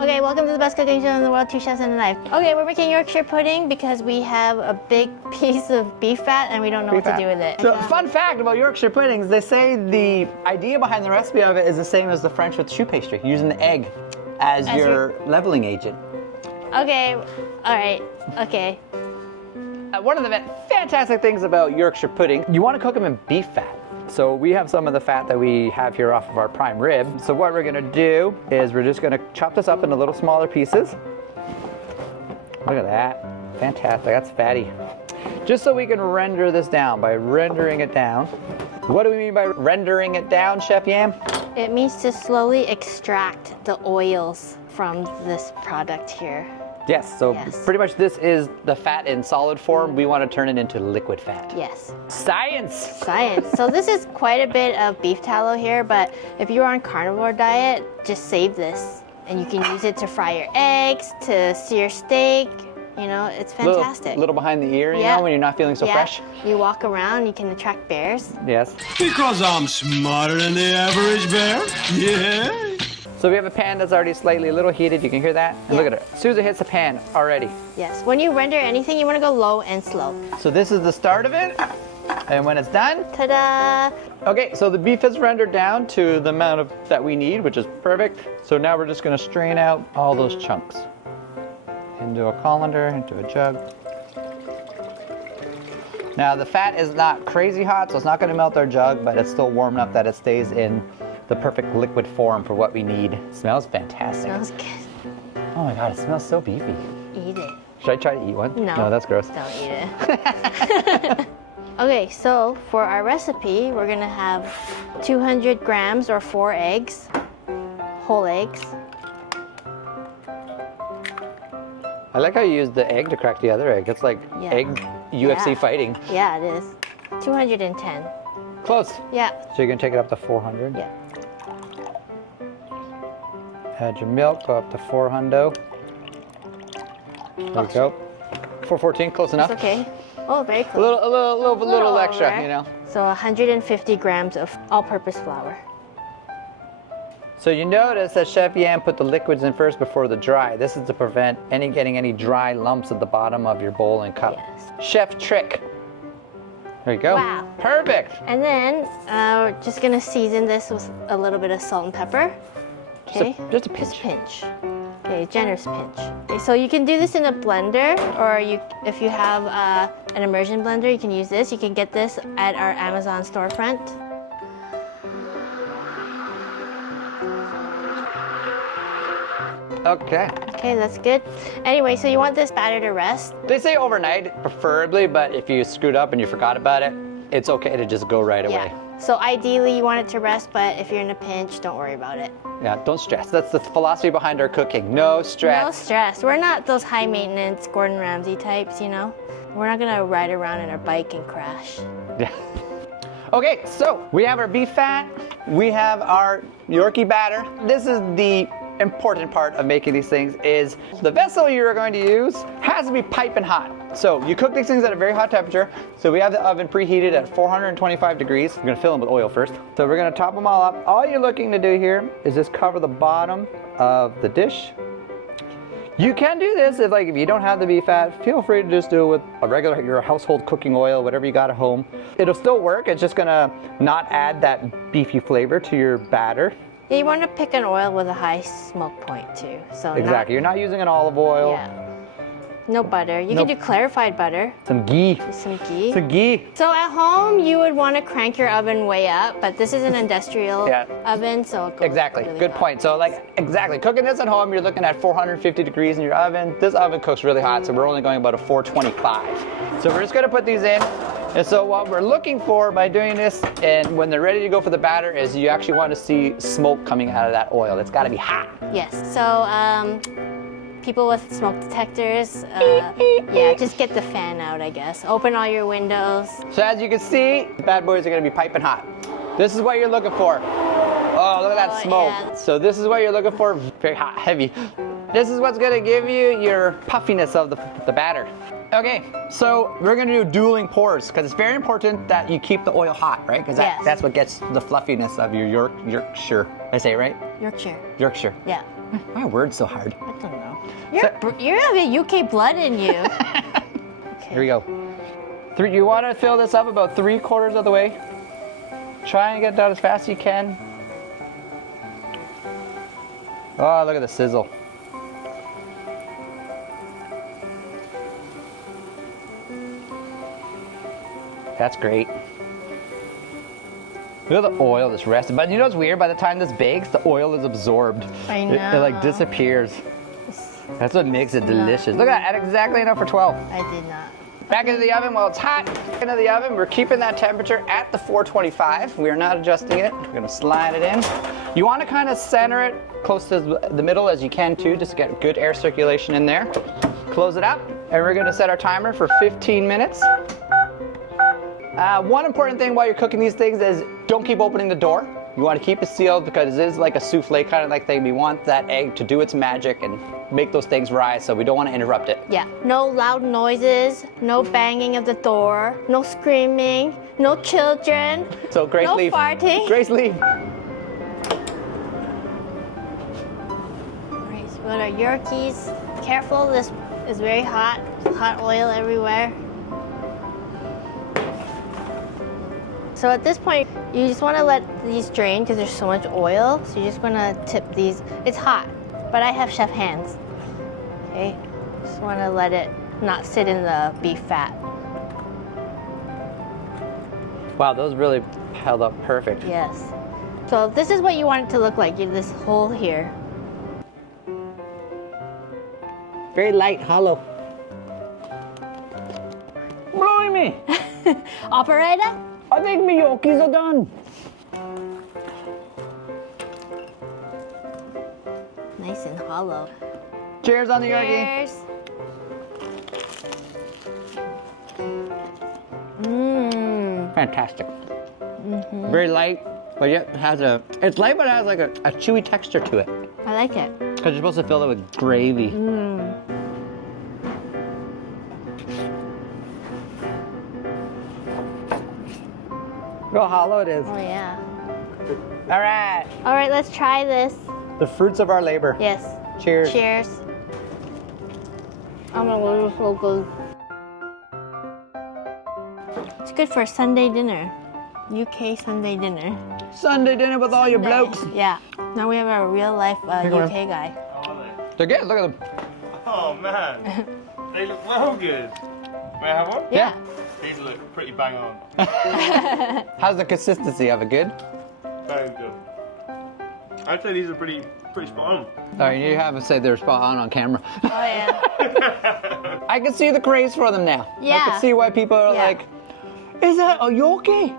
Okay, welcome to the best cooking show in the world, 2 chefs and a knife. Okay, we're making Yorkshire pudding because we have a big piece of beef fat and we don't know what to do with it. So, fun fact about Yorkshire puddings, they say the idea behind the recipe of it is the same as the French with choux pastry, using the egg as your leveling agent. Okay, alright, okay. One of the fantastic things about Yorkshire pudding, you want to cook them in beef fat. So we have some of the fat that we have here off of our prime rib. So what we're gonna do is we're just gonna chop this up into little smaller pieces. Look at that, fantastic, that's fatty. Just so we can render this down by rendering it down. What do we mean by rendering it down, Chef Yam? It means to slowly extract the oils from this product here. Yes, so pretty much this is the fat in solid form. We want to turn it into liquid fat. Yes. Science! Science. So this is quite a bit of beef tallow here, but if you're on carnivore diet, just save this. And you can use it to fry your eggs, to sear steak. You know, it's fantastic. Little behind the ear, you know, when you're not feeling so fresh. You walk around, you can attract bears. Yes. Because I'm smarter than the average bear. Yeah. So we have a pan that's already slightly a little heated. You can hear that? And look at it. As soon as it hits the pan, already. Yes. When you render anything, you want to go low and slow. So this is the start of it. And when it's done, ta-da! Okay, so the beef is rendered down to the amount that we need, which is perfect. So now we're just gonna strain out all those chunks into a colander, into a jug. Now the fat is not crazy hot, so it's not gonna melt our jug, but it's still warm enough that it stays in the perfect liquid form for what we need. It smells fantastic. Smells good. Oh my God, it smells so beefy. Eat it. Should I try to eat one? No. No, that's gross. Don't eat it. Okay, so for our recipe, we're gonna have 200 grams or 4 eggs, whole eggs. I like how you use the egg to crack the other egg. It's like egg UFC fighting. Yeah, it is. 210. Close. Yeah. So you're gonna take it up to 400? Yeah. Add your milk, go up to 400. There we go. 414, close enough. It's okay. Oh, very close. A little extra, over. you know. So 150 grams of all-purpose flour. So you notice that Chef Yam put the liquids in first before the dry. This is to prevent getting any dry lumps at the bottom of your bowl and cup. Yes. Chef trick. There you go. Wow. Perfect. And then we're just gonna season this with a little bit of salt and pepper. Okay. Just a pinch. Just pinch. Okay, generous pinch. Okay, so you can do this in a blender, or if you have an immersion blender, you can use this. You can get this at our Amazon storefront. Okay. Okay, that's good. Anyway, so you want this batter to rest. They say overnight, preferably, but if you screwed up and you forgot about it, it's okay to just go right away. Yeah. So ideally you want it to rest, but if you're in a pinch, don't worry about it. Yeah, don't stress. That's the philosophy behind our cooking. No stress. No stress. We're not those high maintenance Gordon Ramsay types, you know? We're not gonna ride around in our bike and crash. Yeah. Okay, so we have our beef fat. We have our Yorkie batter. This is the important part of making these things is the vessel you're going to use has to be piping hot. So you cook these things at a very hot temperature. So we have the oven preheated at 425 degrees. We're gonna fill them with oil first. So we're gonna top them all up. All you're looking to do here is just cover the bottom of the dish. You can do this if you don't have the beef fat, feel free to just do it with a regular, your household cooking oil, whatever you got at home. It'll still work. It's just gonna not add that beefy flavor to your batter. Yeah, you want to pick an oil with a high smoke point too. So exactly. You're not using an olive oil. Yeah. No butter. You can do clarified butter. Some ghee. Some ghee. Some ghee. So at home, you would want to crank your oven way up, but this is an industrial oven, so it goes Exactly. really Good hot. point. So exactly. Cooking this at home, you're looking at 450 degrees in your oven. This oven cooks really hot, so we're only going about a 425. So we're just going to put these in. And so what we're looking for by doing this, and when they're ready to go for the batter, is you actually want to see smoke coming out of that oil. It's got to be hot. Yes. So people with smoke detectors, yeah, just get the fan out, I guess. Open all your windows. So as you can see, the bad boys are going to be piping hot. This is what you're looking for. Oh, look at that smoke. Yeah. So this is what you're looking for. Very hot, heavy. This is what's going to give you your puffiness of the batter. Okay, so we're gonna do dueling pours because it's very important that you keep the oil hot, right? Because that's what gets the fluffiness of your Yorkshire. Did I say it right? Yorkshire. Yorkshire. Yeah. My word's so hard. I don't know. You have a UK blood in you. Here we go. You want to fill this up about 3/4 of the way. Try and get it done as fast as you can. Oh, look at the sizzle. That's great. Look at the oil that's rested. But you know what's weird? By the time this bakes, the oil is absorbed. I know. It like disappears. That's what makes it delicious. Look at that, exactly enough for 12. I did not. Back into the oven while it's hot. Into the oven, we're keeping that temperature at the 425. We are not adjusting it. We're gonna slide it in. You wanna kind of center it close to the middle as you can too, just to get good air circulation in there. Close it up, and we're gonna set our timer for 15 minutes. One important thing while you're cooking these things is don't keep opening the door. You want to keep it sealed because it is like a souffle kind of like thing. We want that egg to do its magic and make those things rise, so we don't want to interrupt it. Yeah, no loud noises, no banging of the door, no screaming, no children, So Grace, no leave. farting. Grace, leave. Alright, so we got our Yorkies. Careful, this is very hot. Hot oil everywhere. So at this point, you just want to let these drain because there's so much oil. So you're just going to tip these. It's hot, but I have chef hands. Okay, just want to let it not sit in the beef fat. Wow, those really held up perfect. Yes. So this is what you want it to look like, this hole here. Very light, hollow. Blimey! Operator? I think my Yorkies are done. Nice and hollow. Cheers on the Yorkie. Cheers. Mmm. Fantastic. Very light, but yet has it's light but it has like a chewy texture to it. I like it. Because you're supposed to fill it with gravy. Mmm. Look how hollow it is. Oh yeah. All right. All right, let's try this. The fruits of our labor. Yes. Cheers. Cheers. Oh my god, it's so good. It's good for Sunday dinner. UK Sunday dinner. Sunday dinner with all your blokes. Yeah. Now we have our real life UK guy. They're good. Look at them. Oh man, they look well good. May I have one? Yeah. These look pretty bang on. How's the consistency of it? Good? Very good. I'd say these are pretty spot on. All right, you have to say they're spot on camera. Oh yeah. I can see the craze for them now. I Yeah. can see why people are Yeah. like, is that a Yorkie?